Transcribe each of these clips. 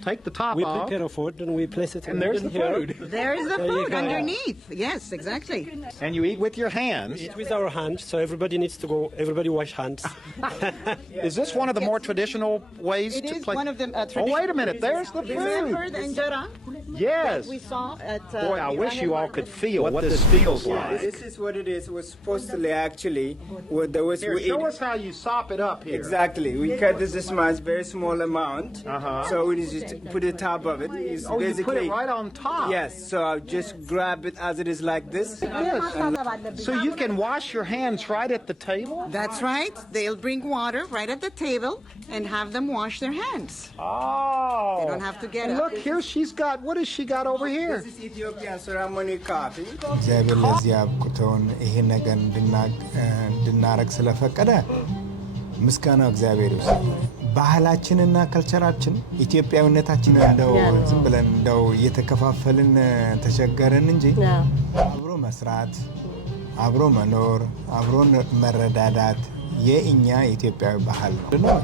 take the top we off. We prepare a food and we place it and there's the here. food. There's the food underneath. Yes, exactly. And you eat with your hands. We eat with our hands, so everybody needs to go, everybody wash hands. Is this one of the more traditional ways it to is play? one of them. Oh, wait a minute. There's the Remember food. the injera? Yes. That we saw at. Boy, I wish you all could feel what this feels like. This is what it is. It was supposed to be actually what there was. Here, show us how you sop it up here. Exactly. We cut this much, very small amount. So we just put the top of it. It's Oh, you put it right on top. Yes. So I'll just grab it as it is like this. Yes. So you can wash your hands right at the table? That's right. They'll bring water right at the table and have them wash their hands. Oh. They don't have to get and up. look, here she's got, what has she got over here? This is Ethiopian ceremony coffee. እግዚአብሔር ለዚህ አብቅቶን ይሄ ነገር እንድናረግ ስለፈቀደ ምስጋናው እግዚአብሔር ይሁን። ባህላችንና ካልቸራችን ኢትዮጵያዊነታችንን እንደው ዝም ብለን እንደው እየተከፋፈልን ተቸገረን እንጂ አብሮ መስራት፣ አብሮ መኖር፣ አብሮ መረዳዳት የኛ ኢትዮጵያዊ ባህል ነው።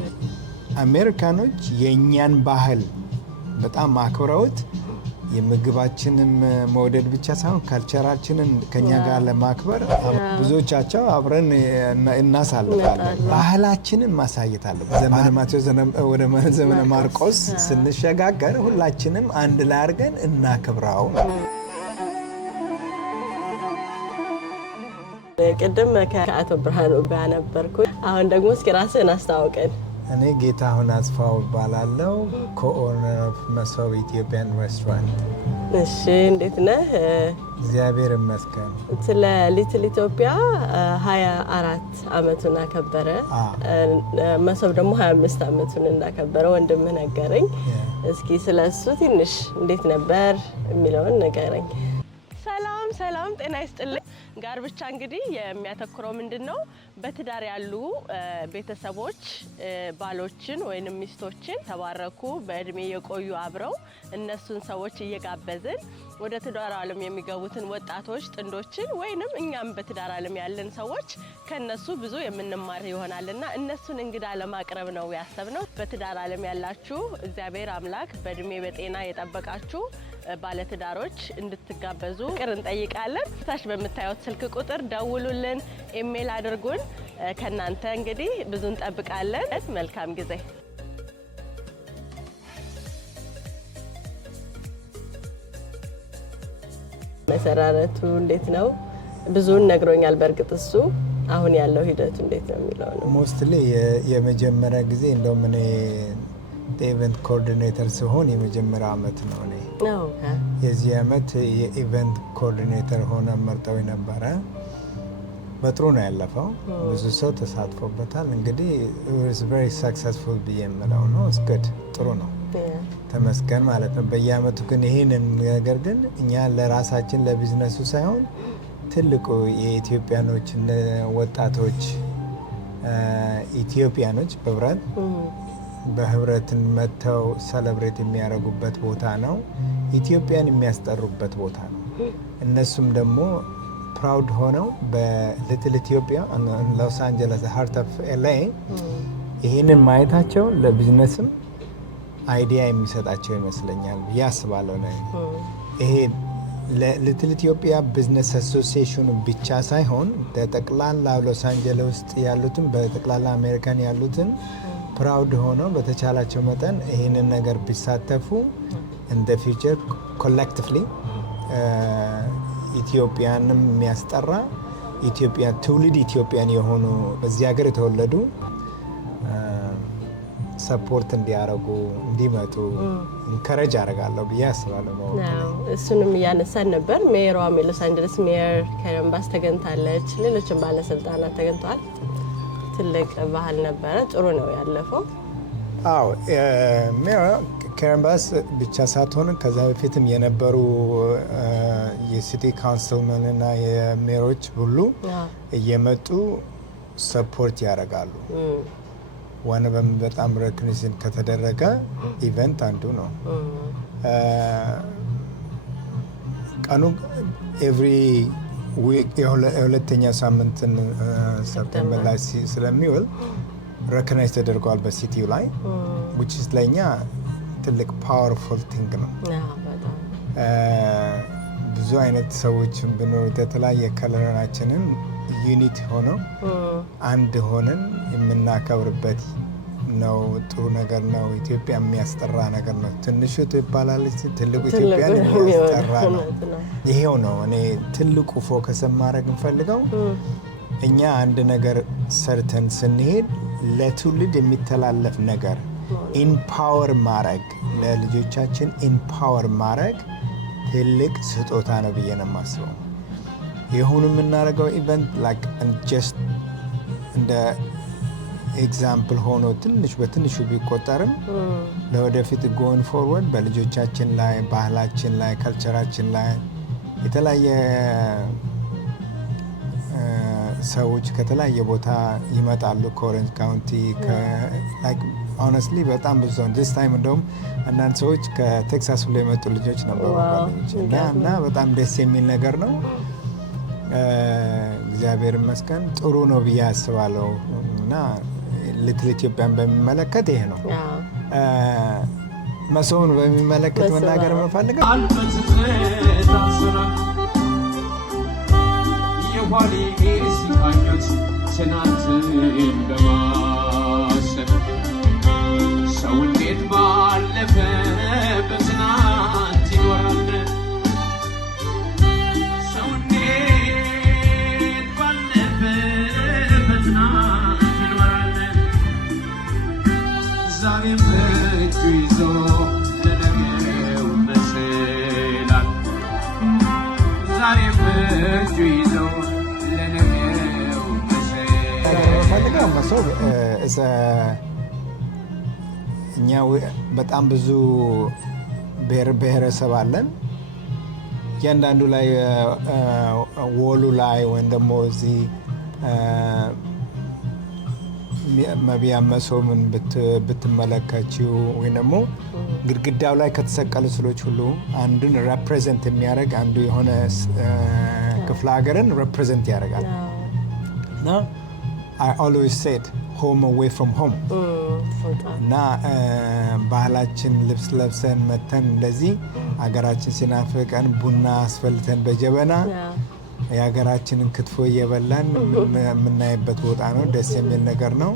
አሜሪካኖች የኛን ባህል በጣም አክብረውት የምግባችንን መውደድ ብቻ ሳይሆን ካልቸራችንን ከኛ ጋር ለማክበር ብዙዎቻቸው አብረን እናሳልፋለን። ባህላችንን ማሳየት አለብን። ዘመነ ማቴዎስ ወደ ዘመነ ማርቆስ ስንሸጋገር ሁላችንም አንድ ላይ አድርገን እናክብራው። ቅድም ከአቶ ብርሃኑ ጋር ነበርኩ። አሁን ደግሞ እስኪ ራስህን አስተዋውቀን። እኔ ጌታሁን አጽፋው እባላለሁ ኮኦነር ኦፍ መሶብ ኢትዮጵያን ሬስቶራንት። እሺ እንዴት ነህ? እግዚአብሔር ይመስገን። ስለ ሊትል ኢትዮጵያ 24 ዓመቱን አከበረ። መሶብ ደግሞ 25 ዓመቱን እንዳከበረ ወንድምህ ነገረኝ። እስኪ ስለሱ ትንሽ እንዴት ነበር የሚለውን ንገረኝ። ሰላም ጤና ይስጥልኝ። ጋብቻ እንግዲህ የሚያተኩረው ምንድነው? በትዳር ያሉ ቤተሰቦች ባሎችን ወይንም ሚስቶችን ተባረኩ በእድሜ የቆዩ አብረው እነሱን ሰዎች እየጋበዝን ወደ ትዳር ዓለም የሚገቡትን ወጣቶች ጥንዶችን ወይንም እኛም በትዳር ዓለም ያለን ሰዎች ከነሱ ብዙ የምንማር ይሆናልና እነሱን እንግዳ ለማቅረብ ነው ያሰብነው። በትዳር ዓለም ያላችሁ እግዚአብሔር አምላክ በእድሜ በጤና የጠበቃችሁ ባለትዳሮች እንድትጋበዙ እንጠይቃለን። ታች በምታዩት ስልክ ቁጥር ደውሉልን፣ ኢሜል አድርጉን። ከናንተ እንግዲህ ብዙ እንጠብቃለን። መልካም ጊዜ። መሰራረቱ እንዴት ነው? ብዙን ነግሮኛል። በርግጥ እሱ አሁን ያለው ሂደቱ እንዴት ነው የሚለው ነው። ሞስትሊ የመጀመሪያ ጊዜ እንደውም እኔ ኢቨንት ኮኦርዲኔተር ሲሆን የመጀመሪያ አመት ነው እኔ። የዚህ አመት የኢቨንት ኮኦርዲኔተር ሆነ መርጠው ነበረ። በጥሩ ነው ያለፈው። ብዙ ሰው ተሳትፎበታል። እንግዲህ it's very successful ብየምለው ነው። እስከ ጥሩ ነው ተመስገን ማለት ነው። በየአመቱ ግን ይሄንን ነገር ግን እኛ ለራሳችን ለቢዝነሱ ሳይሆን ትልቁ የኢትዮጵያኖች ወጣቶች ኢትዮጵያኖች በህብረት መተው ሰለብሬት የሚያደርጉበት ቦታ ነው። ኢትዮጵያን የሚያስጠሩበት ቦታ ነው። እነሱም ደግሞ ፕራውድ ሆነው በሊትል ኢትዮጵያ ሎስ አንጀለስ ሃርት ኦፍ ኤልኤ ይሄንን ማየታቸው ለቢዝነስም አይዲያ የሚሰጣቸው ይመስለኛል ብዬ አስባለሁ። ይሄ ለሊትል ኢትዮጵያ ቢዝነስ አሶሲዬሽኑ ብቻ ሳይሆን በጠቅላላ ሎስ አንጀለስ ውስጥ ያሉትን በጠቅላላ አሜሪካን ያሉትን ፕራውድ ሆነው በተቻላቸው መጠን ይሄንን ነገር ቢሳተፉ እንደ ፊውቸር ኮሌክቲቭሊ ኢትዮጵያንም የሚያስጠራ ኢትዮጵያ ትውልድ ኢትዮጵያን የሆኑ በዚህ ሀገር የተወለዱ ሰፖርት እንዲያረጉ እንዲመጡ ኢንከሬጅ አደርጋለሁ ብዬ አስባለሁ። እሱንም እያነሳን ነበር። ሜየሯም የሎስ አንጀለስ ሜየር ካረን ባስ ተገኝታለች። ሌሎችም ባለስልጣናት ተገኝተዋል። ትልቅ ባህል ነበረ። ጥሩ ነው ያለፈው። አዎ ሜየር ካረን ባስ ብቻ ሳትሆን ከዛ በፊትም የነበሩ የሲቲ ካውንስልመን እና የሜየሮች ሁሉ እየመጡ ሰፖርት ያደርጋሉ። ዋና በጣም ሬኮግኒሽን ከተደረገ ኢቨንት አንዱ ነው። ቀኑ ኤቭሪ ዊክ የሁለተኛ ሳምንትን ሰፕቴምበር ላይ ስለሚውል ሬኮግናይዝ ተደርጓል በሲቲው ላይ which is ለኛ ትልቅ ፓወርፉል ቲንግ ነው። ብዙ አይነት ሰዎች ብኖር የተለያየ ከለራችንን ዩኒት ሆነው አንድ ሆነን የምናከብርበት ነው። ጥሩ ነገር ነው። ኢትዮጵያ የሚያስጠራ ነገር ነው። ትንሹ ትባላለች፣ ትልቁ ኢትዮጵያን የሚያስጠራ ነው። ይሄው ነው እኔ ትልቁ ፎከስ ማድረግ እንፈልገው። እኛ አንድ ነገር ሰርተን ስንሄድ ለትውልድ የሚተላለፍ ነገር ኢምፓወር ማድረግ፣ ለልጆቻችን ኢምፓወር ማድረግ ትልቅ ስጦታ ነው ብዬ ነው የማስበው። ይሁን የምናደርገው ኢቨንት ላይክ ጀስት እንደ ኤግዛምፕል ሆኖ ትንሽ በትንሹ ቢቆጠርም ለወደፊት ጎን ፎርወርድ በልጆቻችን ላይ፣ ባህላችን ላይ፣ ካልቸራችን ላይ የተለያየ ሰዎች ከተለያየ ቦታ ይመጣሉ። ከኦሬንጅ ካውንቲ ሆነስትሊ በጣም ብዙ ነው። ዲስ ታይም እንደውም አንዳንድ ሰዎች ከቴክሳስ ብሎ የመጡ ልጆች ነበሩ እና በጣም ደስ የሚል ነገር ነው። እግዚአብሔር ይመስገን ጥሩ ነው ብዬ አስባለሁ። እና ሊትል ኢትዮጵያን በሚመለከት ይሄ ነው። መሶብን በሚመለከት መናገር የምፈልገው ሰው እንዴት ባለፈ በትናንት ይኖራል፣ ሰው እንዴት ባለፈ በትናንት ይኖራል። ዛሬም በእጁ ይዞ ለነገው መሰላል፣ ዛሬም በእጁ ይዞ ለነገው መሰላል። መሶብ እኛ በጣም ብዙ ብሔረሰብ አለን። እያንዳንዱ ላይ ወሉ ላይ ወይም ደግሞ እዚህ መብያ መሶብን ብትመለከችው ወይም ደግሞ ግድግዳው ላይ ከተሰቀሉ ስዕሎች ሁሉ አንዱን ሬፕሬዘንት የሚያደርግ አንዱ የሆነ ክፍለ ሀገርን ሬፕሬዘንት ያደርጋል እና I always said home away from home እና ባህላችን ልብስ ለብሰን መተን እንደዚህ ሀገራችን ሲናፍቀን ቡና አስፈልተን በጀበና የሀገራችንን ክትፎ እየበላን የምናይበት ቦታ ነው። ደስ የሚል ነገር ነው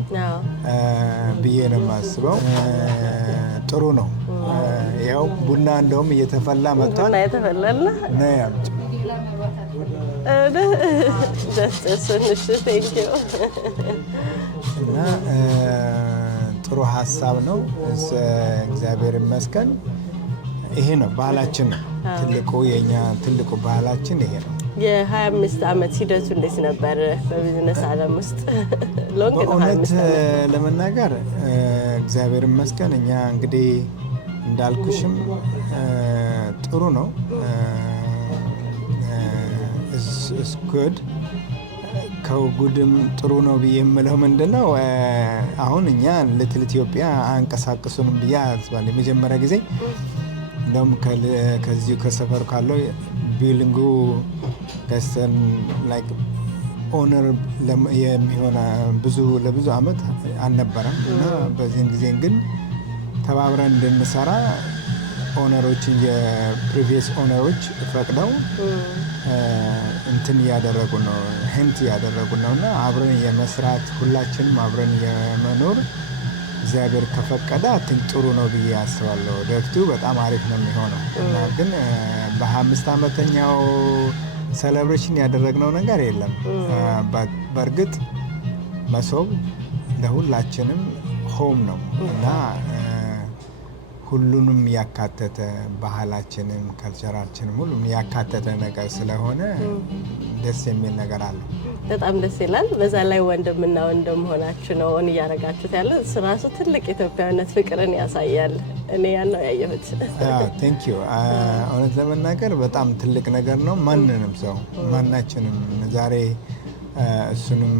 ብዬ ነው የማስበው። ጥሩ ነው። ያው ቡና እንደውም እየተፈላ መጥቷል። እና ጥሩ ሀሳብ ነው። እግዚአብሔር ይመስገን። ይሄ ነው ባህላችን ነው። ትልቁ የኛ ትልቁ ባህላችን ይሄ ነው። የ25 ዓመት ሂደቱ እንዴት ነበር በቢዝነስ ዓለም ውስጥ? በእውነት ለመናገር እግዚአብሔር ይመስገን። እኛ እንግዲህ እንዳልኩሽም ጥሩ ነው። is good ከጉድም ጥሩ ነው ብዬ የምለው ምንድነው አሁን እኛ ሊትል ኢትዮጵያ አንቀሳቅሱንም ብዬ አስባለሁ። የመጀመሪያ ጊዜ እንደውም ከዚሁ ከሰፈር ካለው ቢልዲንጉ ገዝተን ላይክ ኦነር የሚሆን ለብዙ አመት አልነበረም እና በዚህን ጊዜ ግን ተባብረን እንድንሰራ ኦነሮችን የፕሪቪየስ ኦነሮች ፈቅደው እንትን እያደረጉ ነው፣ ህንት እያደረጉ ነው እና አብረን የመስራት ሁላችንም አብረን የመኖር እግዚአብሔር ከፈቀደ አትን ጥሩ ነው ብዬ አስባለሁ። ወደፊቱ በጣም አሪፍ ነው የሚሆነው እና ግን በ25 ዓመተኛው ሴሌብሬሽን ያደረግነው ነገር የለም። በእርግጥ መሶብ ለሁላችንም ሆም ነው እና ሁሉንም ያካተተ ባህላችንም ካልቸራችንም ሁሉም ያካተተ ነገር ስለሆነ ደስ የሚል ነገር አለ። በጣም ደስ ይላል። በዛ ላይ ወንድምና ወንድም ሆናችሁ ነው እያረጋችሁት ያለ ራሱ ትልቅ ኢትዮጵያዊነት ፍቅርን ያሳያል። እኔ ያን ነው ያየሁት። ቴንክ ዩ። እውነት ለመናገር በጣም ትልቅ ነገር ነው። ማንንም ሰው ማናችንም ዛሬ እሱንም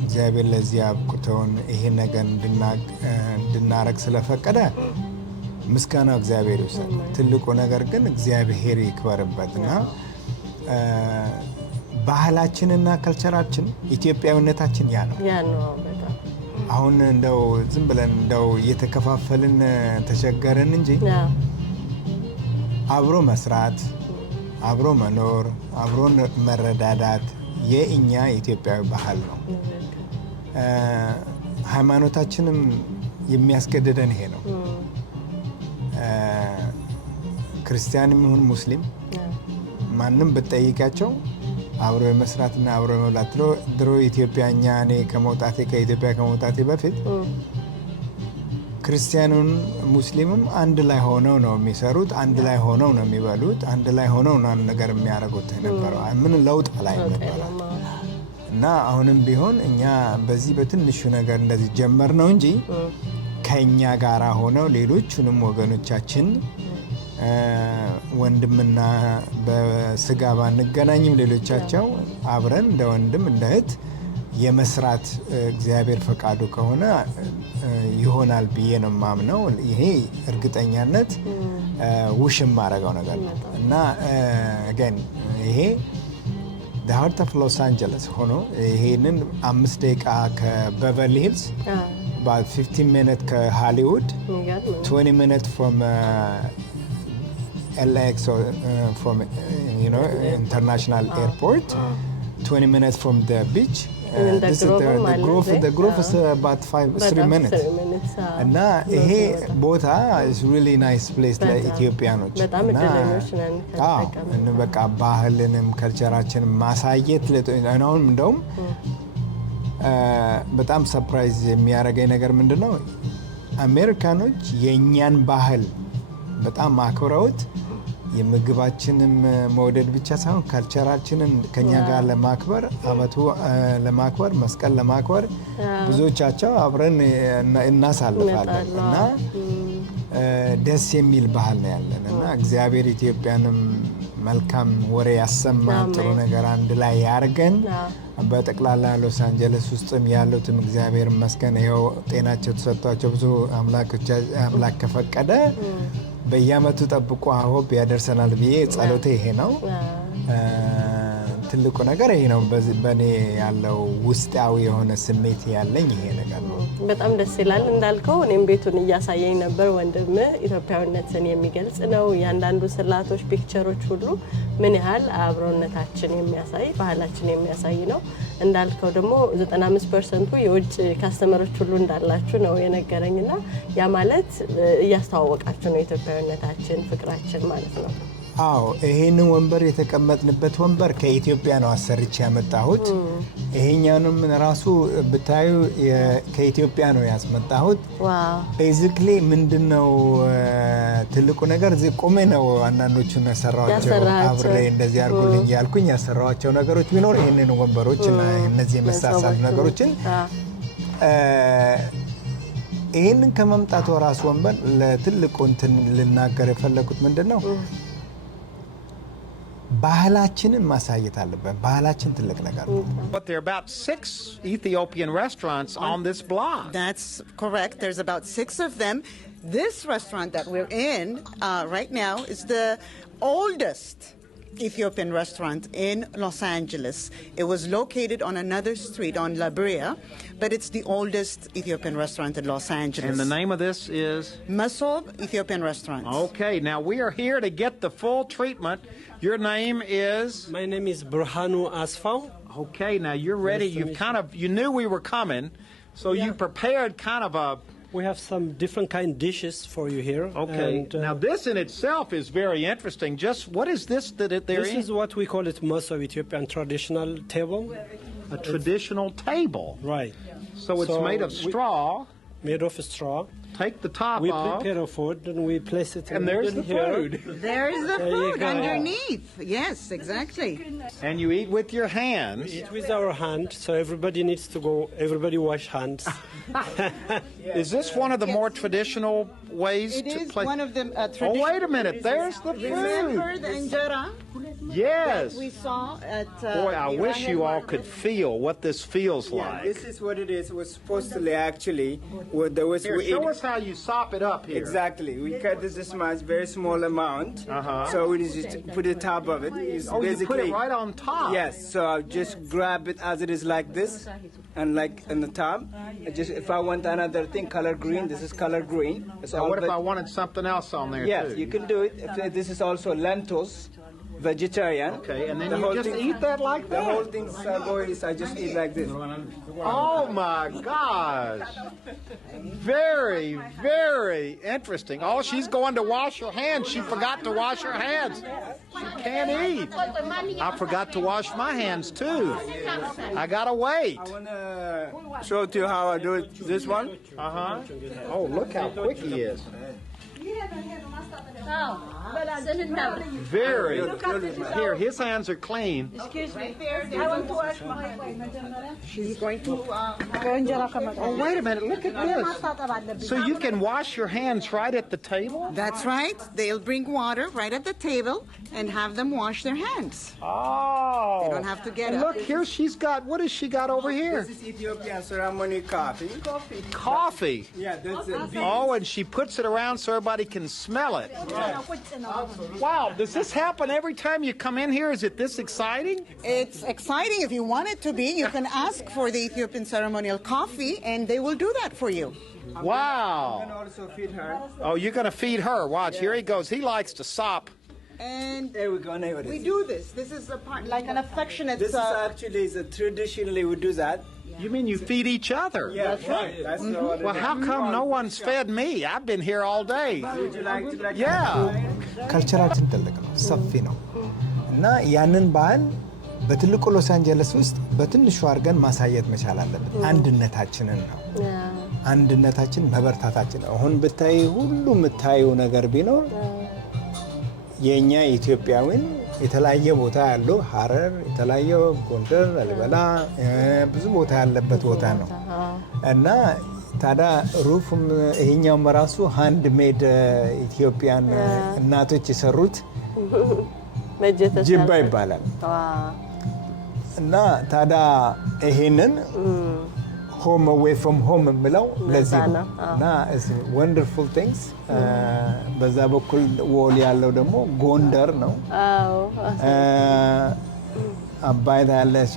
እግዚአብሔር ለዚህ አብቅቶን ይሄ ነገር እንድናረግ ስለፈቀደ ምስጋናው እግዚአብሔር ይውሰድ። ትልቁ ነገር ግን እግዚአብሔር ይክበርበትና ባህላችንና ካልቸራችን ኢትዮጵያዊነታችን ያ ነው። አሁን እንደው ዝም ብለን እንደው እየተከፋፈልን ተቸገረን እንጂ አብሮ መስራት፣ አብሮ መኖር፣ አብሮ መረዳዳት የእኛ ኢትዮጵያዊ ባህል ነው። ሃይማኖታችንም የሚያስገድደን ይሄ ነው። ክርስቲያንም ይሁን ሙስሊም ማንም ብትጠይቃቸው አብሮ የመስራትና አብሮ የመብላት ድሮ ኢትዮጵያ እኔ ከኢትዮጵያ ከመውጣቴ በፊት ክርስቲያኑን ሙስሊምም አንድ ላይ ሆነው ነው የሚሰሩት፣ አንድ ላይ ሆነው ነው የሚበሉት፣ አንድ ላይ ሆነው ነው ነገር የሚያደርጉት የነበረው። ምን ለውጥ ላይ ነበር እና አሁንም ቢሆን እኛ በዚህ በትንሹ ነገር እንደዚህ ጀመር ነው እንጂ ከኛ ጋራ ሆነው ሌሎቹንም ወገኖቻችን ወንድምና በስጋ ባንገናኝም ሌሎቻቸው አብረን እንደ ወንድም እንደ እህት የመስራት እግዚአብሔር ፈቃዱ ከሆነ ይሆናል ብዬ ነው የማምነው። ይሄ እርግጠኛነት ውሽም ማረጋው ነገር ነው እና ግን ይሄ the heart of Los Angeles ሆኖ ይሄንን 5 ደቂቃ ከበቨርሊ ሂልስ about 15 minutes ከሃሊውድ 20 minutes from LAX or from international airport 20 minutes from the beach. This is the grove is about 3 minutes. እና ይሄ ቦታ is really nice place ለኢትዮጵያኖች እና በቃ ባህልንም ከልቸራችንን ማሳየት አሁን እንደውም በጣም ሰርፕራይዝ የሚያደርገኝ ነገር ምንድነው አሜሪካኖች የኛን ባህል በጣም አክብረውት የምግባችንን መውደድ ብቻ ሳይሆን ካልቸራችንን ከኛ ጋር ለማክበር አመቱ ለማክበር መስቀል ለማክበር ብዙዎቻቸው አብረን እናሳልፋለን እና ደስ የሚል ባህል ነው ያለን እና እግዚአብሔር ኢትዮጵያንም መልካም ወሬ ያሰማን፣ ጥሩ ነገር አንድ ላይ ያርገን። በጠቅላላ ሎስ አንጀለስ ውስጥም ያሉትም እግዚአብሔር ይመስገን ይኸው ጤናቸው ተሰጥቷቸው ብዙ አምላክ ከፈቀደ በየአመቱ ጠብቆ ሆፕ ያደርሰናል ብዬ ጸሎቴ ይሄ ነው። ትልቁ ነገር ይሄ ነው። በኔ ያለው ውስጣዊ የሆነ ስሜት ያለኝ ይሄ ነገር ነው። በጣም ደስ ይላል። እንዳልከው እኔም ቤቱን እያሳየኝ ነበር። ወንድም ኢትዮጵያዊነትን የሚገልጽ ነው። ያንዳንዱ ስላቶች፣ ፒክቸሮች ሁሉ ምን ያህል አብሮነታችን የሚያሳይ ባህላችን የሚያሳይ ነው። እንዳልከው ደግሞ 95% የውጭ ካስተመሮች ሁሉ እንዳላችሁ ነው የነገረኝና ያ ማለት እያስተዋወቃችሁ ነው ኢትዮጵያዊነታችን፣ ፍቅራችን ማለት ነው። አዎ ይሄንን ወንበር የተቀመጥንበት ወንበር ከኢትዮጵያ ነው አሰርቼ ያመጣሁት። ይሄኛውንም ራሱ ብታዩ ከኢትዮጵያ ነው ያስመጣሁት። ዋው ቤዚክሊ ምንድነው ትልቁ ነገር እዚህ ቆሜ ነው አንዳንዶቹን ያሰራዋቸው አብሬ እንደዚህ አርጉልኝ ያልኩኝ ያሰራዋቸው ነገሮች ቢኖር ይሄንን ወንበሮች እና እነዚህ መሳሳል ነገሮችን ይሄንን ከመምጣቱ ራሱ ወንበር ለትልቁ እንትን ልናገር የፈለኩት ምንድነው ባህላችንን ማሳየት አለበት። ባህላችን ትልቅ ነገር ነው። But there are about 6 Ethiopian restaurants on this block. That's correct. There's about 6 of them. This restaurant that we're in right now is the oldest Ethiopian restaurant in Los Angeles. It was located on another street on La Brea, but it's the oldest Ethiopian restaurant in Los Angeles. And the name of this is? Masob Ethiopian Restaurant. Okay, now we are here to get the full treatment. Your name is? My name is Burhanu Asfaw. Okay, now you're ready. You knew we were coming, so you prepared kind of a... We have some different kind dishes for you here. Okay, and, now this in itself is very interesting. Just what is this that they're in? This is what we call it Masob Ethiopian traditional table. A traditional table? Right. So it's made of straw. Made of straw. Take the top we off. We prepare food and we place it and there's the here. food. There's the food underneath. Yes, exactly. And you eat with your hands. We eat with our hand, so everybody needs to go, everybody wash hands. Is this one of the more traditional ways it to is play? One of the traditional. Oh, wait a minute. There's the food. Remember the injera? Yes. that we saw at. Boy, I the wish you all Rahel could feel what this feels Yeah, like. this is what it is. We're supposed to actually, with the way Here, we show eat. us how you sop it up here. Exactly. We cut this much, very small amount. So we just put the top of it. It's Oh, you put basically, it right on top. Yes. So I'll just grab it as it is like this, and like in the top. If I want another thing, color green. This is color green. It's Now, all what if veg- I wanted something else on there Yes, too? you can do it. This is also lentils, vegetarian. Okay, and then The you whole just thing- eat that like The whole that. thing, boys, I just eat like this. Oh my gosh. Very, very interesting. Oh, she's going to wash her hands. She forgot to wash her hands. She can't eat. I forgot to wash my hands too. I gotta wait. I want to show to you how I do it. This one. Oh, look how quick he is. Very. Here, his hands are clean. She's going to. Oh, wait a minute. Look at this. So you can wash your hands right at the table? That's right. They'll bring water right at the table and have them wash their hands. Oh. They don't have to get And up. look, here she's got, what has she got over here? This is Ethiopian ceremony coffee. Coffee. Yeah, that's it. Oh, and she puts it around so everybody can smell it. Wow, does this happen every time you come in here? Is it this exciting? It's exciting. If you want it to be, you can ask for the Ethiopian ceremonial coffee, and they will do that for you. And Wow. also feed her. Oh, you're going to feed her. Watch, here he goes. He likes to sop. And There we go. Now it we is. do this. This is a part, like an affectionate. This is actually traditionally we do that. You mean you feed each other? Yeah, that's right. That's what Well, how come no one's fed me? I've been here all day. Would you like to Yeah. ካልቸራችን ትልቅ ነው፣ ሰፊ ነው እና ያንን ባህል በትልቁ ሎስ አንጀለስ ውስጥ በትንሹ አድርገን ማሳየት መቻል አለብን። አንድነታችንን ነው አንድነታችን መበርታታችን ነው። አሁን ብታይ ሁሉ የምታየው ነገር ቢኖር የኛ ኢትዮጵያዊን የተለያየ ቦታ ያለው ሐረር፣ የተለያየ ጎንደር፣ ላሊበላ ብዙ ቦታ ያለበት ቦታ ነው እና ታዲያ ሩፍም ይሄኛውም ራሱ ሃንድ ሜድ ኢትዮጵያን እናቶች የሰሩት ጅባ ይባላል እና ታዲያ ይሄንን ሆም አዌይ ፍሮም ሆም የምለው ለዚህ ነው እና ወንደርፉል ቲንግስ። በዛ በኩል ወል ያለው ደግሞ ጎንደር ነው። አባይ ታያለሽ፣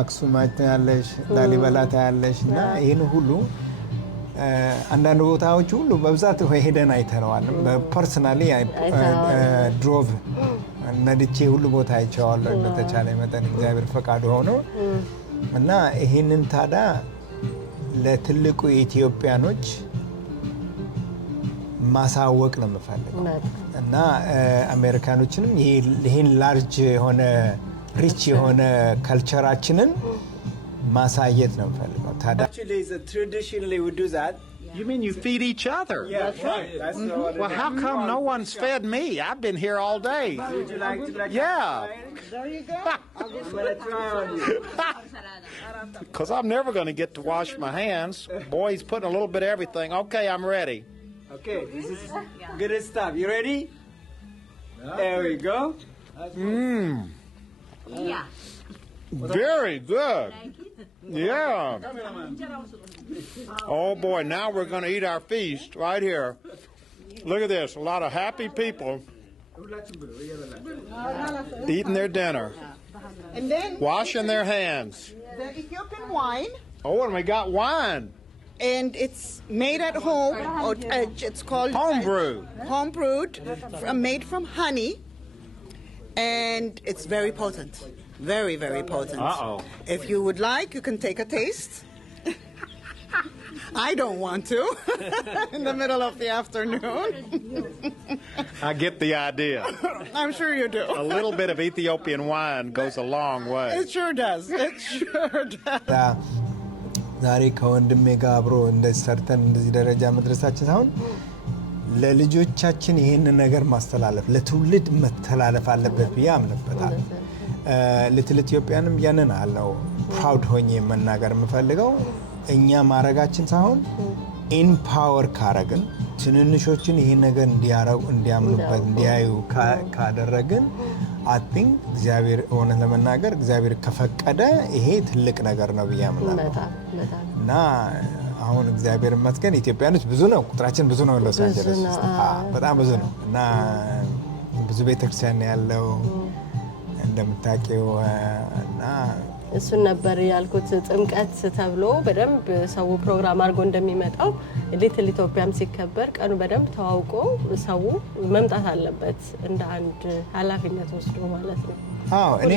አክሱማት ታያለሽ፣ ላሊበላ ታያለሽ እና ይህን ሁሉ አንዳንድ ቦታዎች ሁሉ በብዛት ሄደን አይተነዋል። በፐርሰናሊ ድሮቭ ነድቼ ሁሉ ቦታ አይቼዋለሁ በተቻለ መጠን እግዚአብሔር ፈቃዱ ሆኖ እና ይህንን ታዲያ ለትልቁ ኢትዮጵያኖች ማሳወቅ ነው የምፈልገው እና አሜሪካኖችንም ይህን ላርጅ የሆነ ሪች የሆነ ካልቸራችንን ማሳየት ነው የምፈልገው ታዲያ Actually, traditionally we do that. You mean you feed each other? Yeah, that's right. That's what Well, how come no one's fed me? I've been here all day. Would you like to Yeah. There you go. I'm gonna try on you. Because I'm never going to get to wash my hands. Boy, he's putting a little bit of everything. Okay, I'm ready. Okay, this is good stuff. You ready? There we go. Very good. Yeah. Oh boy, now we're going to eat our feast right here. Look at this. A lot of happy people eating their dinner, And then washing their hands. the Ethiopian wine, Oh, and we got wine. and it's made at home. Or, it's called Homebrew. Homebrewed, made from honey, and it's very potent. Very, very potent. Uh-oh. If you would like, you can take a taste. I don't want to in the middle of the afternoon. I get the idea. I'm sure you do. A little bit of Ethiopian wine goes a long way. It sure does. It sure does. ዛሬ ከወንድሜ ጋር አብሮ እንደዚህ ሰርተን እንደዚህ ደረጃ መድረሳችን ሳይሆን ለልጆቻችን ይህንን ነገር ማስተላለፍ ለትውልድ መተላለፍ አለበት ብዬ አምንበታለሁ። ሊትል ኢትዮጵያንም ያንን አለው ፕራውድ ሆኜ መናገር የምፈልገው እኛ ማረጋችን ሳይሆን ኢምፓወር ካረግን ትንንሾችን ይሄን ነገር እንዲያምኑበት እንዲያዩ ካደረግን አይ ቲንክ እግዚአብሔር እውነት ለመናገር እግዚአብሔር ከፈቀደ ይሄ ትልቅ ነገር ነው ብዬ አምናለሁ። እና አሁን እግዚአብሔር ይመስገን ኢትዮጵያኖች ብዙ ነው፣ ቁጥራችን ብዙ ነው ሎስ አንጀለስ ውስጥ በጣም ብዙ ነው። እና ብዙ ቤተክርስቲያን ያለው እንደምታውቂው እና እሱን ነበር ያልኩት። ጥምቀት ተብሎ በደንብ ሰው ፕሮግራም አድርጎ እንደሚመጣው ሊትል ኢትዮጵያም ሲከበር ቀኑ በደንብ ተዋውቆ ሰው መምጣት አለበት እንደ አንድ ኃላፊነት ወስዶ ማለት ነው። እኔ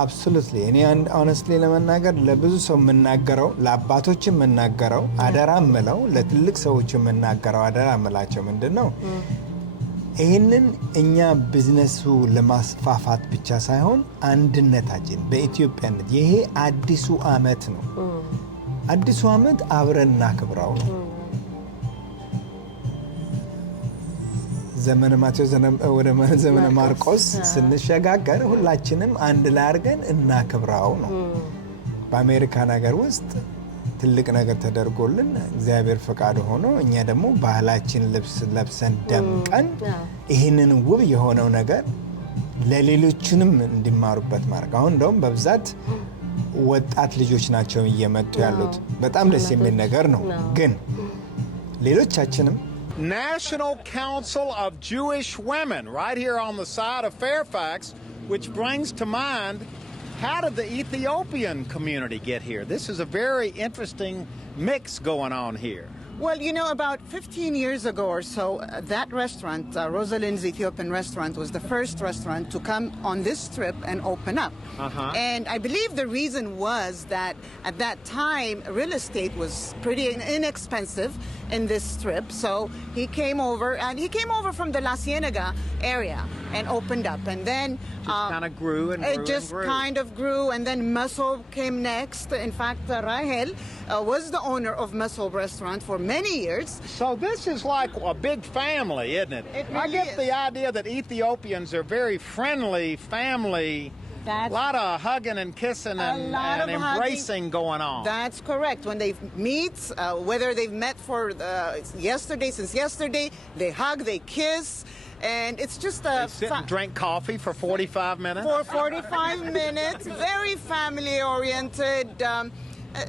አብሶሉትሊ እኔ ሆነስትሊ ለመናገር ለብዙ ሰው የምናገረው ለአባቶች የምናገረው አደራ ምለው ለትልቅ ሰዎች የምናገረው አደራ ምላቸው ምንድነው ይህንን እኛ ቢዝነሱ ለማስፋፋት ብቻ ሳይሆን አንድነታችን በኢትዮጵያነት ይሄ አዲሱ አመት ነው። አዲሱ አመት አብረን እናክብረው ነው። ዘመነ ማቴዎስ ወደ ዘመነ ማርቆስ ስንሸጋገር ሁላችንም አንድ ላይ አድርገን እናክብረው ነው። በአሜሪካ ነገር ውስጥ ትልቅ ነገር ተደርጎልን እግዚአብሔር ፈቃድ ሆኖ እኛ ደግሞ ባህላችን ልብስ ለብሰን ደምቀን ይህንን ውብ የሆነው ነገር ለሌሎችንም እንዲማሩበት ማድረግ። አሁን እንደውም በብዛት ወጣት ልጆች ናቸው እየመጡ ያሉት። በጣም ደስ የሚል ነገር ነው። ግን ሌሎቻችንም National Council of Jewish Women right here on the side of Fairfax, which brings to mind, how did the Ethiopian community get here? This is a very interesting mix going on here. Well, you know, about 15 years ago or so, that restaurant, Rosalind's Ethiopian restaurant, was the first restaurant to come on this strip and open up. And I believe the reason was that at that time, real estate was pretty inexpensive in this strip. So he came over, and he came over from the La Cienega area and opened up. And then just kind of grew and grew. It just kind of grew, and then Mesob came next. In fact, Rahel was the owner of Mesob restaurant for many years. So this is like a big family, isn't it? It really I get is. the idea that Ethiopians are very friendly family. A lot of hugging and kissing and embracing going on. That's correct. When they meet, whether they've met for since yesterday, they hug, they kiss, and it's just They sit and drink coffee for 45 minutes. For 45 minutes, very family-oriented.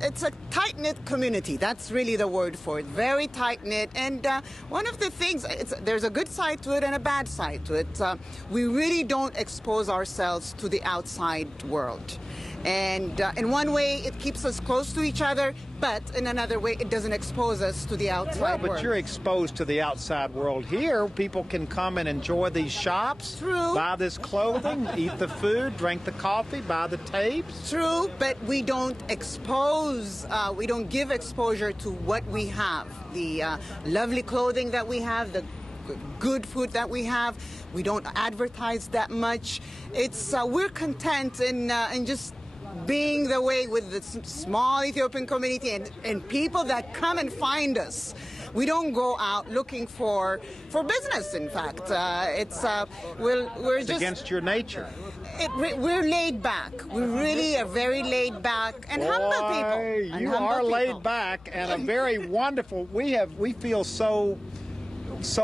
It's a tight-knit community. That's really the word for it. Very tight-knit. And one of the things, there's a good side to it and a bad side to it. We really don't expose ourselves to the outside world. And in one way, it keeps us close to each other, but in another way, it doesn't expose us to the outside But world. you're exposed to the outside world here. People can come and enjoy these shops, True. buy this clothing, eat the food, drink the coffee, buy the tapes. True, but we don't we don't give exposure to what we have. The lovely clothing that we have, the good food that we have. We don't advertise that much. We're content in just being the way with the small Ethiopian community and people that come and find us. We don't go out looking for business. In fact, we're just against your nature. We're laid back. We really are very laid back and humble people. You are laid back and a very wonderful. We feel so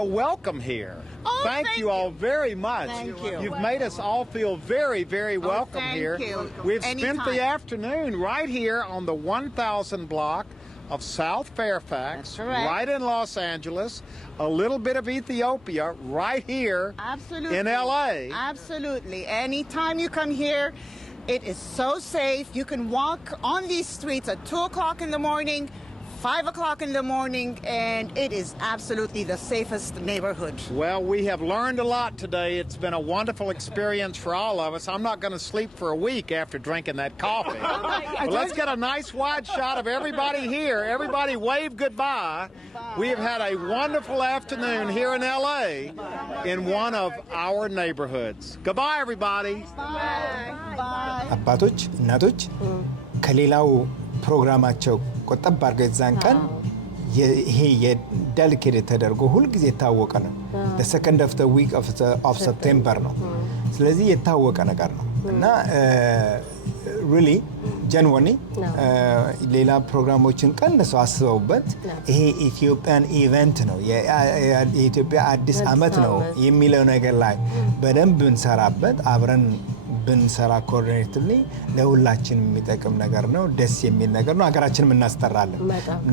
welcome here. Oh, thank you all very much. Thank you. You've made us all feel very, very welcome thank here. you. We've Anytime. spent the afternoon right here on the 1000 block of South Fairfax, right in Los Angeles, a little bit of Ethiopia right here Absolutely. in LA. Absolutely. Anytime you come here, it is so safe. You can walk on these streets at 2 o'clock in the morning, 5 o'clock in the morning, and it is absolutely the safest neighborhood. Well, we have learned a lot today. It's been a wonderful experience for all of us. I'm not going to sleep for a week after drinking that coffee. But let's get a nice wide shot of everybody here. Everybody wave goodbye. We have had a wonderful afternoon here in LA in one of our neighborhoods. Goodbye, everybody. Bye. አባቶች እናቶች ከሌላው ፕሮግራማቸው ቆጠብ አድርገው የዛን ቀን ይሄ የዴሊኬት ተደርጎ ሁልጊዜ የታወቀ ነው። the second of the week of September ነው። ስለዚህ የታወቀ ነገር ነው እና really ጀንወኒ ሌላ ፕሮግራሞችን ቀንሰው አስበውበት ይሄ ኢትዮጵያን ኢቨንት ነው የኢትዮጵያ አዲስ አመት ነው የሚለው ነገር ላይ በደንብ ብንሰራበት አብረን ብንሰራ ኮኦርዲኔትሊ ለሁላችን የሚጠቅም ነገር ነው። ደስ የሚል ነገር ነው። ሀገራችንም እናስጠራለን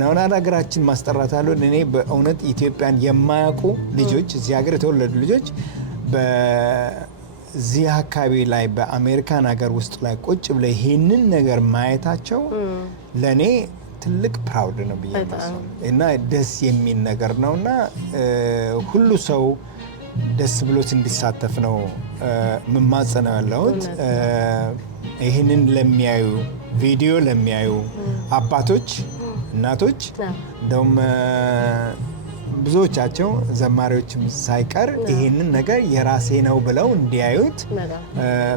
ነው ሀገራችን ማስጠራታለን። እኔ በእውነት ኢትዮጵያን የማያውቁ ልጆች እዚህ ሀገር የተወለዱ ልጆች በዚህ አካባቢ ላይ በአሜሪካን ሀገር ውስጥ ላይ ቁጭ ብለው ይሄንን ነገር ማየታቸው ለኔ ትልቅ ፕራውድ ነው ብዬ ነው እና ደስ የሚል ነገር ነውና ሁሉ ሰው ደስ ብሎት እንዲሳተፍ ነው መማጸን ያለሁት። ይህንን ለሚያዩ ቪዲዮ ለሚያዩ አባቶች እናቶች እንደውም ብዙዎቻቸው ዘማሪዎችም ሳይቀር ይህንን ነገር የራሴ ነው ብለው እንዲያዩት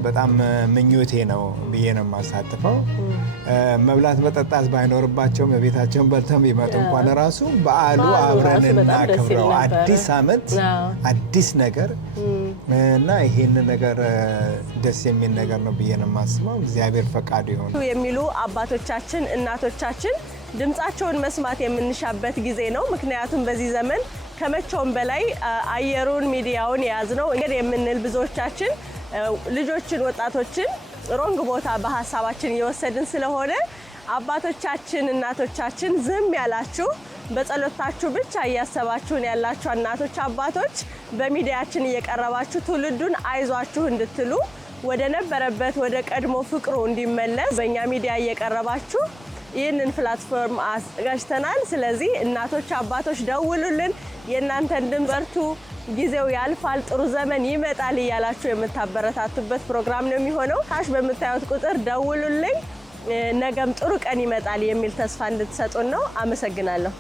በጣም ምኞቴ ነው ብዬ ነው የማሳትፈው። መብላት መጠጣት ባይኖርባቸውም ቤታቸውን በልተው ቢመጡ እንኳን ራሱ በዓሉ አብረን እናክብረው። አዲስ አመት አዲስ ነገር እና ይሄንን ነገር ደስ የሚል ነገር ነው ብዬ ነው የማስበው። እግዚአብሔር ፈቃዱ ይሁን የሚሉ አባቶቻችን እናቶቻችን ድምጻቸውን መስማት የምንሻበት ጊዜ ነው። ምክንያቱም በዚህ ዘመን ከመቼውም በላይ አየሩን ሚዲያውን የያዝነው እንግዲህ የምንል ብዙዎቻችን ልጆችን ወጣቶችን ሮንግ ቦታ በሐሳባችን እየወሰድን ስለሆነ አባቶቻችን እናቶቻችን ዝም ያላችሁ በጸሎታችሁ ብቻ እያሰባችሁን ያላችሁ እናቶች አባቶች በሚዲያችን እየቀረባችሁ ትውልዱን አይዟችሁ እንድትሉ ወደ ነበረበት ወደ ቀድሞ ፍቅሩ እንዲመለስ በእኛ ሚዲያ እየቀረባችሁ ይህንን ፕላትፎርም አዘጋጅተናል። ስለዚህ እናቶች አባቶች ደውሉልን፣ የእናንተን ድምፅ በርቱ፣ ጊዜው ያልፋል፣ ጥሩ ዘመን ይመጣል እያላችሁ የምታበረታቱበት ፕሮግራም ነው የሚሆነው። ታች በምታዩት ቁጥር ደውሉልኝ፣ ነገም ጥሩ ቀን ይመጣል የሚል ተስፋ እንድትሰጡን ነው። አመሰግናለሁ።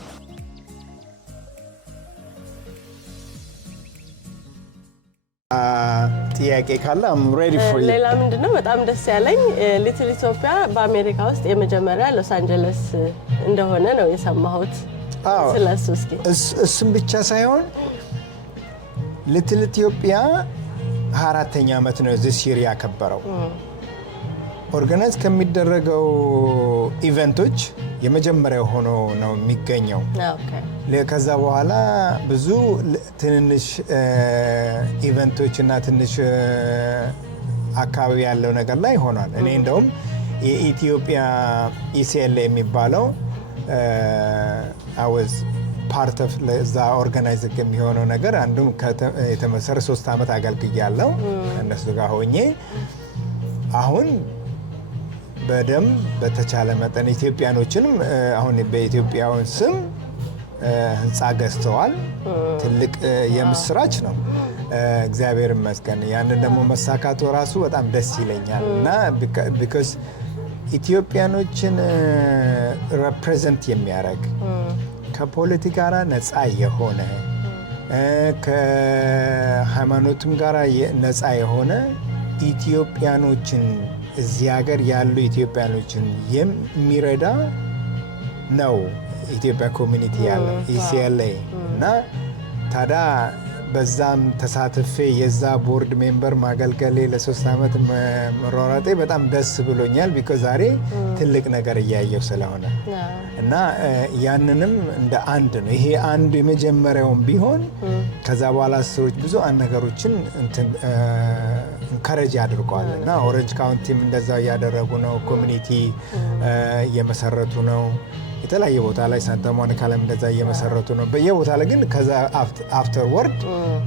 ጥያቄ ካለ ሬዲ ፎር ዩ። ሌላ ምንድነው በጣም ደስ ያለኝ ሊትል ኢትዮጵያ በአሜሪካ ውስጥ የመጀመሪያ ሎስ አንጀለስ እንደሆነ ነው የሰማሁት። ስለሱ እስኪ እሱም ብቻ ሳይሆን ሊትል ኢትዮጵያ 4ኛ ዓመት ነው this year ያከበረው። ኦርጋናይዝ ከሚደረገው ኢቨንቶች የመጀመሪያው ሆኖ ነው የሚገኘው። ከዛ በኋላ ብዙ ትንንሽ ኢቨንቶች እና ትንሽ አካባቢ ያለው ነገር ላይ ሆኗል። እኔ እንደውም የኢትዮጵያ ኢሲኤልኤ የሚባለው አወዝ ፓርት ኦፍ ለዛ ኦርጋናይዝ የሚሆነው ነገር አንዱም የተመሰረ 3 ዓመት አገልግያለሁ እነሱ ጋር ሆኜ አሁን በደንብ በተቻለ መጠን ኢትዮጵያኖችንም አሁን በኢትዮጵያውን ስም ህንፃ ገዝተዋል። ትልቅ የምስራች ነው። እግዚአብሔር ይመስገን። ያንን ደግሞ መሳካቱ ራሱ በጣም ደስ ይለኛል እና ቢኮዝ ኢትዮጵያኖችን ሪፕሬዘንት የሚያደርግ ከፖለቲካ ጋር ነፃ የሆነ ከሃይማኖትም ጋር ነፃ የሆነ ኢትዮጵያኖችን እዚህ ሀገር ያሉ ኢትዮጵያኖችን የሚረዳ ነው ኢትዮጵያ ኮሚኒቲ ያለው ኢሲኤልኤ እና ታዲያ በዛም ተሳትፌ የዛ ቦርድ ሜምበር ማገልገሌ ለ3 ዓመት መሯሯጤ በጣም ደስ ብሎኛል። ቢኮዝ ዛሬ ትልቅ ነገር እያየው ስለሆነ እና ያንንም እንደ አንድ ነው። ይሄ አንዱ የመጀመሪያውን ቢሆን ከዛ በኋላ ሰዎች ብዙ ነገሮችን ኢንካሬጅ ያድርገዋል እና ኦሬንጅ ካውንቲም እንደዛው እያደረጉ ነው። ኮሚኒቲ እየመሰረቱ ነው። የተለያየ ቦታ ላይ ሳንታ ሞኒካ ላይ እንደዛ እየመሰረቱ ነው። በየቦታ ላይ ግን ከዛ አፍተር ወርድ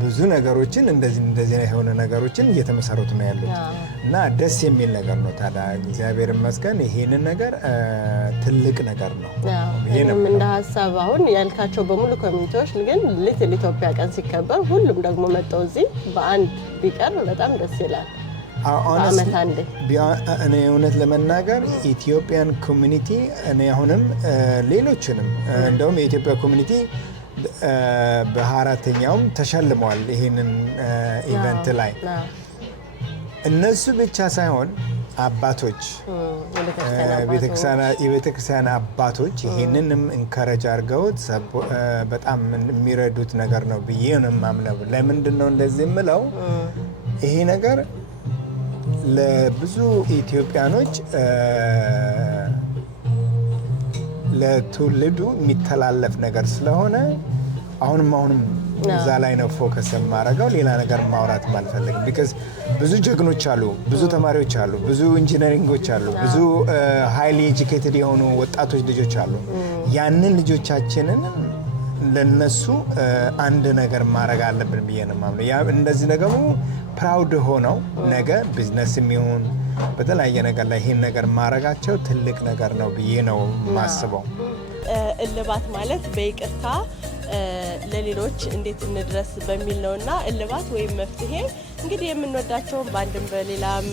ብዙ ነገሮችን እንደዚህ የሆነ ነገሮችን እየተመሰረቱ ነው ያሉት እና ደስ የሚል ነገር ነው። ታዲያ እግዚአብሔር ይመስገን ይሄንን ነገር ትልቅ ነገር ነው። ይሄንም እንደ ሀሳብ አሁን ያልካቸው በሙሉ ኮሚኒቲዎች ግን ሊትል ኢትዮጵያ ቀን ሲከበር ሁሉም ደግሞ መጣው እዚህ በአንድ ቢቀር በጣም ደስ ይላል። እኔ እውነት ለመናገር ኢትዮጵያን ኮሚኒቲ እኔ አሁንም ሌሎችንም እንደውም የኢትዮጵያ ኮሚኒቲ በ4ኛውም ተሸልመዋል ይሄንን ኢቨንት ላይ። እነሱ ብቻ ሳይሆን አባቶች የቤተክርስቲያን አባቶች ይሄንንም ኢንካሬጅ አድርገውት በጣም የሚረዱት ነገር ነው ብዬ ነው የማምነው። ለምንድን ነው እንደዚህ የምለው? ይሄ ነገር ለብዙ ኢትዮጵያኖች ለትውልዱ የሚተላለፍ ነገር ስለሆነ አሁንም እዛ ላይ ነው ፎከስ የማደርገው። ሌላ ነገር ማውራት አልፈልግም። ቢካዝ ብዙ ጀግኖች አሉ፣ ብዙ ተማሪዎች አሉ፣ ብዙ ኢንጂነሪንጎች አሉ፣ ብዙ ሃይሊ ኤጁኬትድ የሆኑ ወጣቶች ልጆች አሉ። ያንን ልጆቻችንን ለነሱ አንድ ነገር ማድረግ አለብን ብዬ ነው የማምነው። እንደዚህ ነገሩ ፕራውድ ሆነው ነገ ቢዝነስም ይሁን በተለያየ ነገር ላይ ይሄን ነገር ማድረጋቸው ትልቅ ነገር ነው ብዬ ነው የማስበው። እልባት ማለት በይቅርታ ለሌሎች እንዴት እንድረስ በሚል ነውና እልባት ወይም መፍትሄ እንግዲህ የምንወዳቸውን በአንድም በሌላም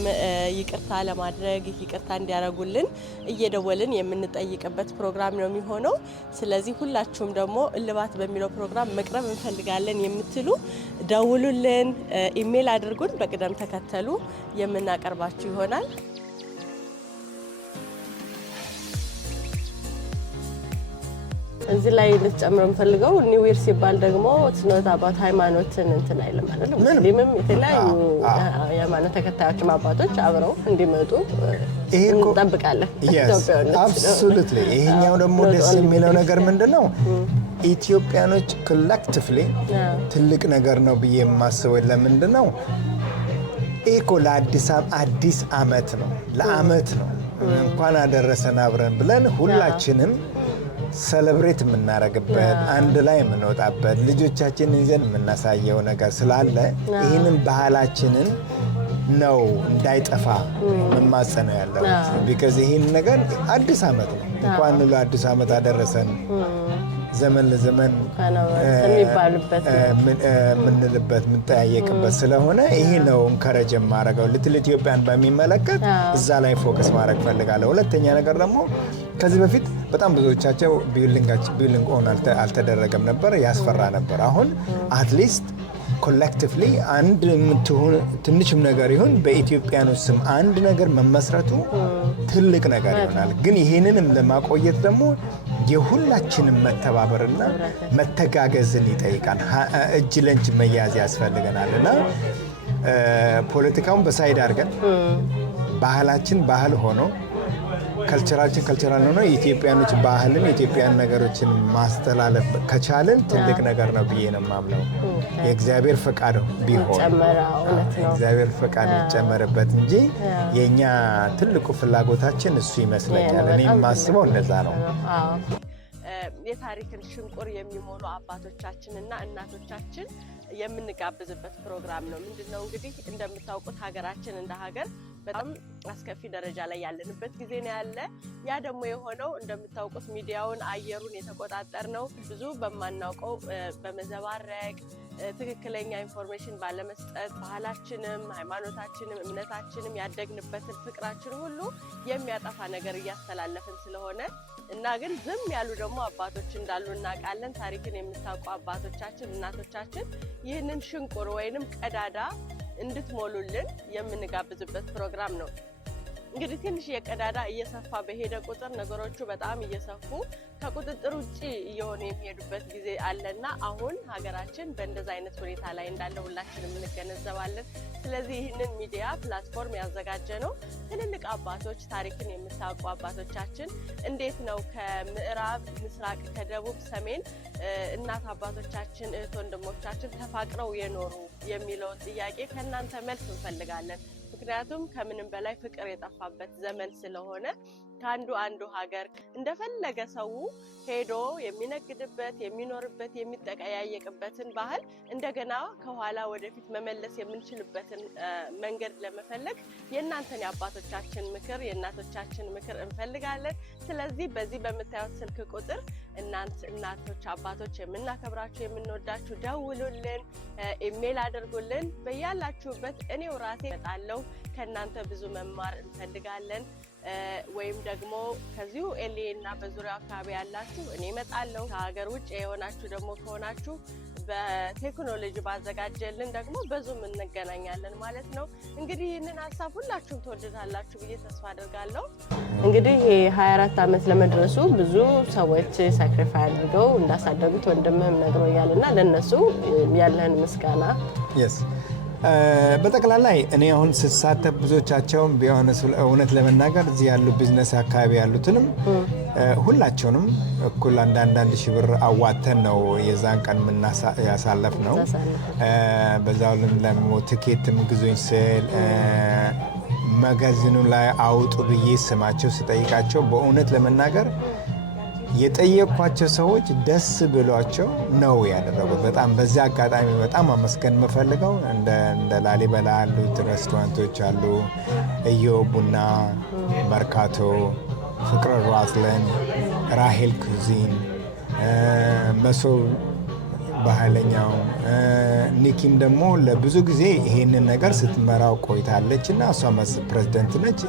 ይቅርታ ለማድረግ ይቅርታ እንዲያደርጉልን እየደወልን የምንጠይቅበት ፕሮግራም ነው የሚሆነው። ስለዚህ ሁላችሁም ደግሞ እልባት በሚለው ፕሮግራም መቅረብ እንፈልጋለን የምትሉ ደውሉልን፣ ኢሜል አድርጉን። በቅደም ተከተሉ የምናቀርባችሁ ይሆናል። እዚህ ላይ ልትጨምር የምፈልገው ኒው ይር ሲባል ደግሞ ስኖት አባት ሃይማኖትን እንትን አይልም አይደል? ሙስሊምም የተለያዩ የሃይማኖት ተከታዮችም አባቶች አብረው እንዲመጡ እንጠብቃለን። አብሶሉትሊ። ይሄኛው ደግሞ ደስ የሚለው ነገር ምንድነው? ኢትዮጵያኖች ኮሌክቲቭሊ ትልቅ ነገር ነው ብዬ የማስበው ለምንድነው? ኢኮ ለአዲስ አመት ነው፣ ለአመት ነው። እንኳን አደረሰን አብረን ብለን ሁላችንም ሰለብሬት የምናረግበት አንድ ላይ የምንወጣበት ልጆቻችንን ይዘን የምናሳየው ነገር ስላለ ይህንን ባህላችንን ነው እንዳይጠፋ መማጸነው ያለው። ቢካዝ ይህን ነገር አዲስ አመት ነው። እንኳን ለአዲስ አመት አደረሰን ዘመን ለዘመን የምንልበት የምንጠያየቅበት ስለሆነ ይሄ ነው እንከረጅ የማደርገው። ልትል ኢትዮጵያን በሚመለከት እዛ ላይ ፎከስ ማድረግ ፈልጋለሁ። ሁለተኛ ነገር ደግሞ ከዚህ በፊት በጣም ብዙዎቻቸው ቢልዲንግ ኦን አልተደረገም ነበር፣ ያስፈራ ነበር። አሁን አትሊስት ኮሌክቲቭሊ አንድ የምትሆን ትንሽም ነገር ይሁን በኢትዮጵያኖች ስም አንድ ነገር መመስረቱ ትልቅ ነገር ይሆናል። ግን ይሄንንም ለማቆየት ደግሞ የሁላችንም መተባበርና መተጋገዝን ይጠይቃል። እጅ ለእጅ መያዝ ያስፈልገናል እና ፖለቲካውን በሳይድ አድርገን ባህላችን ባህል ሆኖ ከልቸራችን ከልቸራል ሆኖ የኢትዮጵያኖች ባህልን የኢትዮጵያን ነገሮችን ማስተላለፍ ከቻልን ትልቅ ነገር ነው ብዬ ነው የማምነው። የእግዚአብሔር ፈቃድ ቢሆን እግዚአብሔር ፈቃድ ይጨመርበት እንጂ የኛ ትልቁ ፍላጎታችን እሱ ይመስለኛል። እኔ የማስበው እንደዛ ነው። የታሪክን ሽንቁር የሚሞሉ አባቶቻችንና እናቶቻችን የምንጋብዝበት ፕሮግራም ነው። ምንድነው እንግዲህ እንደምታውቁት ሀገራችን እንደ ሀገር በጣም አስከፊ ደረጃ ላይ ያለንበት ጊዜ ነው ያለ። ያ ደግሞ የሆነው እንደምታውቁት ሚዲያውን አየሩን የተቆጣጠር ነው ብዙ በማናውቀው በመዘባረቅ ትክክለኛ ኢንፎርሜሽን ባለመስጠት ባህላችንም ሃይማኖታችንም እምነታችንም ያደግንበትን ፍቅራችን ሁሉ የሚያጠፋ ነገር እያስተላለፍን ስለሆነ እና ግን ዝም ያሉ ደግሞ አባቶች እንዳሉ እናውቃለን። ታሪክን የምታውቁ አባቶቻችን እናቶቻችን ይህንን ሽንቁር ወይንም ቀዳዳ እንድትሞሉልን የምንጋብዝበት ፕሮግራም ነው። እንግዲህ ትንሽ የቀዳዳ እየሰፋ በሄደ ቁጥር ነገሮቹ በጣም እየሰፉ ከቁጥጥር ውጪ እየሆኑ የሚሄዱበት ጊዜ አለና አሁን ሀገራችን በእንደዛ አይነት ሁኔታ ላይ እንዳለ ሁላችንም እንገነዘባለን። ስለዚህ ይህንን ሚዲያ ፕላትፎርም ያዘጋጀ ነው ትልልቅ አባቶች ታሪክን የምታውቁ አባቶቻችን እንዴት ነው ከምዕራብ ምስራቅ ከደቡብ ሰሜን እናት አባቶቻችን እህት ወንድሞቻችን ተፋቅረው የኖሩ የሚለውን ጥያቄ ከእናንተ መልስ እንፈልጋለን። ምክንያቱም ከምንም በላይ ፍቅር የጠፋበት ዘመን ስለሆነ ከአንዱ ሀገር እንደፈለገ ሰው ሄዶ የሚነግድበት የሚኖርበት የሚጠቀያየቅበትን ባህል እንደገና ከኋላ ወደፊት መመለስ የምንችልበትን መንገድ ለመፈለግ የእናንተን የአባቶቻችን ምክር የእናቶቻችን ምክር እንፈልጋለን። ስለዚህ በዚህ በምታዩት ስልክ ቁጥር እናቶች አባቶች የምናከብራችሁ የምንወዳችሁ ደውሉልን፣ ኢሜል አድርጉልን። በያላችሁበት እኔው ራሴ እመጣለሁ። ከእናንተ ብዙ መማር እንፈልጋለን። ወይም ደግሞ ከዚሁ ኤልኤ እና በዙሪያው አካባቢ ያላችሁ እኔ እመጣለሁ። ከሀገር ውጭ የሆናችሁ ደግሞ ከሆናችሁ በቴክኖሎጂ ባዘጋጀልን ደግሞ በዙም እንገናኛለን ማለት ነው። እንግዲህ ይህንን ሀሳብ ሁላችሁም ትወዱታላችሁ ብዬ ተስፋ አድርጋለሁ። እንግዲህ 24 ዓመት ለመድረሱ ብዙ ሰዎች ሳክሪፋይ አድርገው እንዳሳደጉት ወንድምህም ነግሮኛል እና ለእነሱ ያለህን ምስጋና በጠቅላላ እኔ አሁን ስሳተፍ ብዙዎቻቸውን ቢሆን እውነት ለመናገር እዚህ ያሉ ቢዝነስ አካባቢ ያሉትንም ሁላቸውንም እኩል አንዳንድ ሺህ ብር አዋተን ነው የዛን ቀን ያሳለፍ ነው። በዛው ለሞ ትኬትም ግዙኝ ስል መጋዘኑ ላይ አውጡ ብዬ ስማቸው ስጠይቃቸው በእውነት ለመናገር የጠየኳቸው ሰዎች ደስ ብሏቸው ነው ያደረጉት። በጣም በዚህ አጋጣሚ በጣም አመስገን የምፈልገው እንደ ላሊበላ ያሉት ሬስቶራንቶች አሉ፣ እዮ ቡና፣ መርካቶ፣ ፍቅረ ሯዝለን፣ ራሄል ኩዚን፣ መሶብ ባህለኛው፣ ኒኪም ደግሞ ለብዙ ጊዜ ይሄንን ነገር ስትመራው ቆይታለች እና እሷ ፕሬዝዳንት ነች።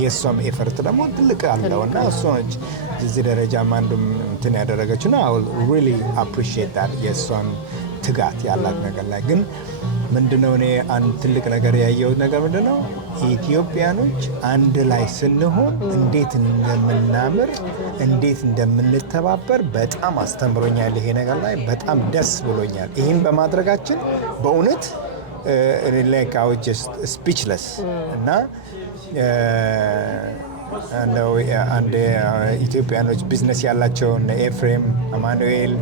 የእሷም ኤፈርት ደግሞ ትልቅ አለው እና እሷ ነች እዚህ ደረጃ አንዱም እንትን ያደረገችው እና ሪሊ አፕሪሺየት ዳት የእሷን ትጋት ያላት ነገር ላይ ግን ምንድነው እኔ አንድ ትልቅ ነገር ያየሁት ነገር ምንድነው ኢትዮጵያኖች አንድ ላይ ስንሆን እንዴት እንደምናምር እንዴት እንደምንተባበር በጣም አስተምሮኛል። ይሄ ነገር ላይ በጣም ደስ ብሎኛል። ይህን በማድረጋችን በእውነት like I was just speechless እና አንድ ኢትዮጵያኖች ቢዝነስ ያላቸው ኤፍሬም፣ አማኑኤል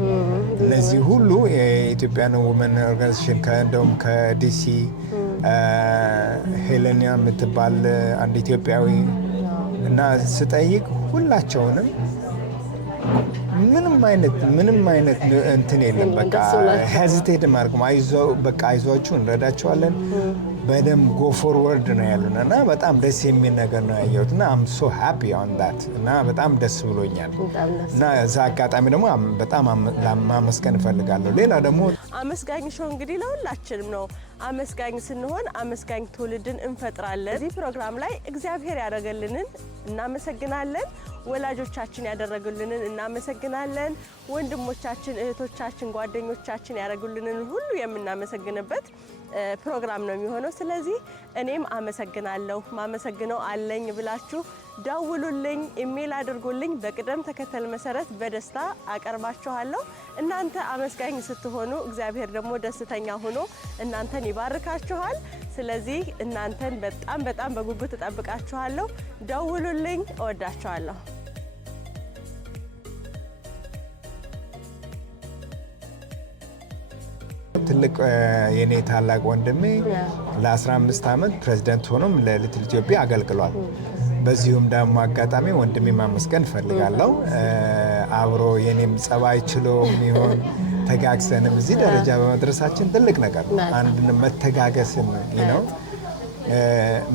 እነዚህ ሁሉ የኢትዮጵያን ውመን ኦርጋናይዜሽን እንደውም ከዲሲ ሄለኒያ የምትባል አንድ ኢትዮጵያዊ እና ስጠይቅ ሁላቸውንም ምንም አይነት እንትን የለም። በቃ ሄዚቴት ማድረግ በቃ አይዟችሁ እንረዳቸዋለን በደም ጎ ፎርወርድ ነው ያሉን እና በጣም ደስ የሚል ነገር ነው ያየሁት እና አም ሶ ሃፒ ኦን ዳት እና በጣም ደስ ብሎኛል እና እዛ አጋጣሚ ደግሞ በጣም ማመስገን እፈልጋለሁ። ሌላ ደግሞ አመስጋኝ ሾው እንግዲህ ለሁላችንም ነው። አመስጋኝ ስንሆን አመስጋኝ ትውልድን እንፈጥራለን። እዚህ ፕሮግራም ላይ እግዚአብሔር ያደረገልንን እናመሰግናለን። ወላጆቻችን ያደረጉልንን እናመሰግናለን። ወንድሞቻችን፣ እህቶቻችን፣ ጓደኞቻችን ያደረጉልንን ሁሉ የምናመሰግንበት ፕሮግራም ነው የሚሆነው። ስለዚህ እኔም አመሰግናለሁ፣ ማመሰግነው አለኝ ብላችሁ ደውሉልኝ፣ ኢሜል አድርጉልኝ። በቅደም ተከተል መሰረት በደስታ አቀርባችኋለሁ። እናንተ አመስጋኝ ስትሆኑ እግዚአብሔር ደግሞ ደስተኛ ሆኖ እናንተን ይባርካችኋል። ስለዚህ እናንተን በጣም በጉጉት እጠብቃችኋለሁ። ደውሉልኝ። እወዳችኋለሁ። ትልቅ የኔ ታላቅ ወንድሜ ለ15 ዓመት ፕሬዝዳንት ሆኖም ለሊትል ኢትዮጵያ አገልግሏል። በዚሁም ደግሞ አጋጣሚ ወንድሜ ማመስገን እፈልጋለሁ። አብሮ የኔም ጸባይ ችሎ የሚሆን ተጋግዘንም እዚህ ደረጃ በመድረሳችን ትልቅ ነገር ነው። አንድን መተጋገስን ነው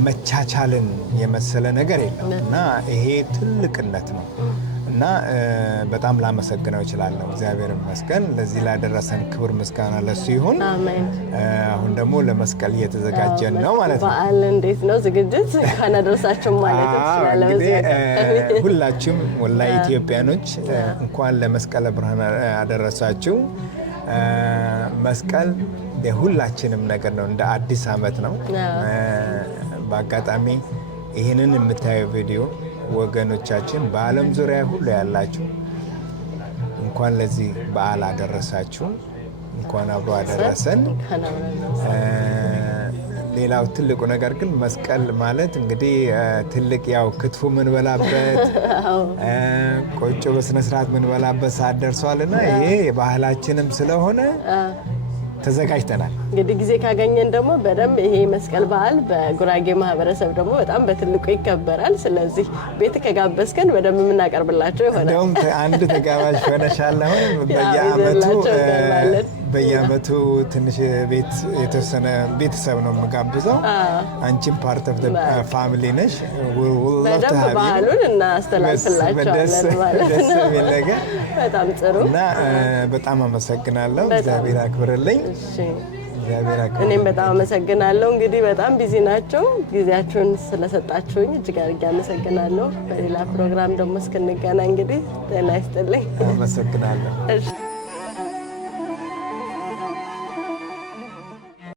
መቻቻልን የመሰለ ነገር የለም እና ይሄ ትልቅነት ነው እና በጣም ላመሰግነው እችላለሁ። እግዚአብሔር ይመስገን ለዚህ ላደረሰን ክብር ምስጋና ለሱ ይሁን። አሜን። አሁን ደግሞ ለመስቀል እየተዘጋጀን ነው ማለት ነው። በዓል እንዴት ነው ዝግጅት? እንኳን አደረሳችሁ ማለት እንችላለን። ሁላችሁም ወላሂ ኢትዮጵያኖች እንኳን ለመስቀለ ብርሃን አደረሳችሁ። መስቀል የሁላችንም ነገር ነው። እንደ አዲስ ዓመት ነው። በአጋጣሚ ይህንን የምታየው ቪዲዮ ወገኖቻችን በዓለም ዙሪያ ሁሉ ያላችሁ እንኳን ለዚህ በዓል አደረሳችሁ። እንኳን አብሮ አደረሰን። ሌላው ትልቁ ነገር ግን መስቀል ማለት እንግዲህ ትልቅ ያው ክትፎ ምንበላበት ቆጮ በስነ ስርዓት ምንበላበት ሰዓት ደርሷልና ይሄ ባህላችንም ስለሆነ ተዘጋጅተናል። እንግዲህ ጊዜ ካገኘን ደግሞ በደንብ ይሄ መስቀል በዓል በጉራጌ ማህበረሰብ ደግሞ በጣም በትልቁ ይከበራል። ስለዚህ ቤት ከጋበዝከን በደንብ የምናቀርብላቸው ይሆናል። እንደውም አንድ ተጋባዥ ሆነሻል። አሁን በየአመቱ ትንሽ ቤት የተወሰነ ቤተሰብ ነው የምጋብዘው። አንቺም ፓርት ኦፍ ፋሚሊ ነሽ። በደንብ ባህሉን እናስተላልፍላቸዋለን ማለት ነው። ደስ የሚል ነገር። በጣም ጥሩ እና በጣም አመሰግናለሁ። እግዚአብሔር አክብርልኝ። እኔም በጣም አመሰግናለሁ። እንግዲህ በጣም ቢዚ ናቸው። ጊዜያችሁን ስለሰጣችሁኝ እጅግ አድርጌ አመሰግናለሁ። በሌላ ፕሮግራም ደግሞ እስክንገናኝ እንግዲህ ጤና ይስጥልኝ። አመሰግናለሁ።